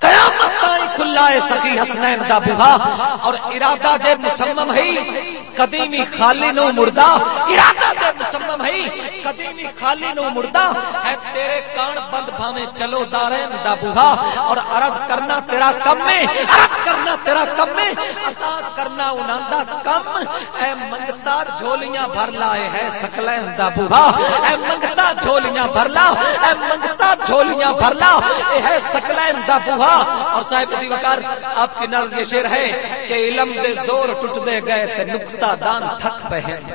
قیامت تائیں کھلا ہے سخی حسنین دا بوہا اور ارادہ دے مسمم ہے قدیمی خالی نو مردہ ارادہ دے مسمم ہے قدیمی خالی نو مردہ ہے تیرے کان بند بھامے چلو دارین دا بوہا اور عرض کرنا تیرا کم میں عرض کرنا تیرا کم میں عطا کرنا اناندہ کم اے منگتا جھولیاں بھر لائے ہے سکلین دا بوہا اے منگتا جھولیاں بھر لا اے منگتا جھولیاں بھر لا اے ہے سکلین دا بوہا اور صاحب عزیز وقار آپ کی نظر یہ شعر ہے کہ علم دے زور ٹوٹ دے گئے تے نقطہ دان تھک پہن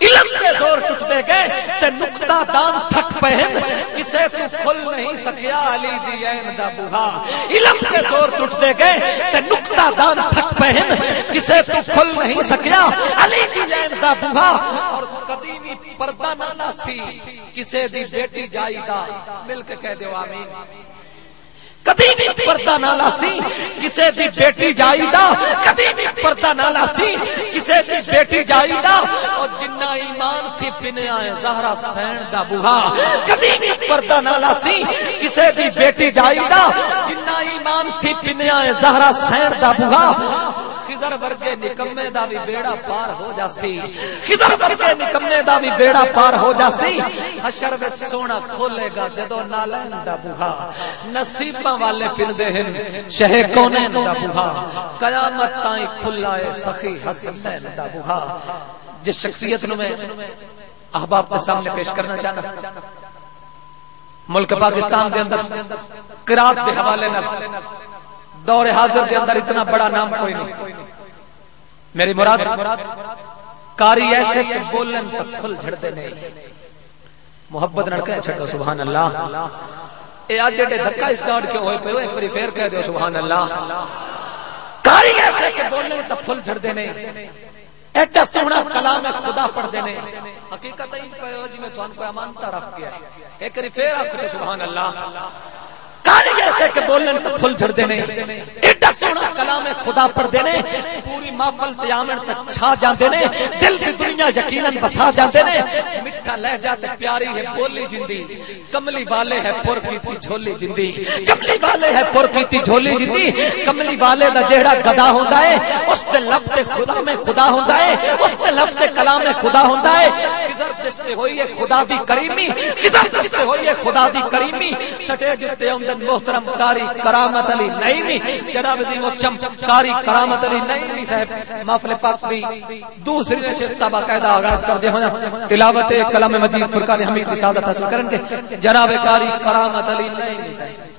علم دے زور ٹوٹ دے گئے تے نقطہ دان تھک پہن کسے تو کھل نہیں سکیا علی دی عین دا بوہا علم دے زور ٹوٹ دے گئے تے نقطہ دان تھک پہن کسے تو کھل نہیں سکیا علی دی عین دا بوہا اور قدیمی پردہ نہ سی کسے دی بیٹی جائی دا مل کے کہہ دیو آمین قدیمی پردہ نالا سی کسے دی بیٹی جائی دا قدیمی پردہ نالا سی کسے دی بیٹی جائی دا اور جنہ ایمان تھی پنے آئے زہرہ سین دا بوہا قدیمی پردہ نالا سی کسے دی بیٹی جائی دا جنہ ایمان تھی پنے آئے زہرہ سین دا بوہا خضر ورگے نکمے دا بھی بیڑا پار ہو جاسی خضر ورگے نکمے دا بھی بیڑا پار ہو جاسی حشر میں سونا کھولے گا جدو نالین دا بوہا نصیباں والے پھر دے ہیں شہ کونین دا بوہا قیامت تائیں کھلا ہے سخی حسنین دا بوہا جس شخصیت نو میں احباب کے سامنے پیش کرنا چاہنا ملک پاکستان کے اندر قرات کے حوالے نہ دور حاضر کے اندر اتنا بڑا نام کوئی نہیں میری مراد کاری ایسے کہ بولن تک کھل جھڑتے نہیں محبت نڑکے چھڑو سبحان اللہ اے آج جڑے دھکا اسٹارٹ کے ہوئے پہ ایک بری پھر کہہ دیو سبحان اللہ کاری ایسے کہ بولن تک کھل جھڑتے نہیں ایڈا سونا کلام خدا پڑھ دینے حقیقت ہی پہ جی میں تو ان کو امانتا رکھ گیا ایک بری پھر آپ کہتے سبحان اللہ کاری ایسے کہ بولنے تک پھل جھڑ دینے ایڈا سونا کلام خدا پڑھ دینے پوری محفل تیامن تک چھا جان دینے دل کی دنیا یقیناً بسا جان دینے مٹھا لہجہ تے پیاری ہے بولی جندی کملی والے ہے پر کیتی جھولی جندی کملی والے ہے پر کیتی جھولی جندی کملی والے دا جہڑا گدا ہوندا ہے اس تے لفظ خدا میں خدا ہوندا ہے اس تے لفظ کلام خدا ہوندا ہے خضر دستے ہوئی ہے خدا دی کریمی خضر دستے ہوئی ہے خدا دی کریمی سٹیج تے محترم قاری کرامت علی نعیمی جناب عظیم الشم قاری کرامت علی نعیمی صاحب محفل پاک دی دوسری نشست باقاعدہ آغاز کر دیا ہونا تلاوت کلام مجید فرقان حمید کی سعادت حاصل کریں گے جناب قاری کرامت علی نعیمی صاحب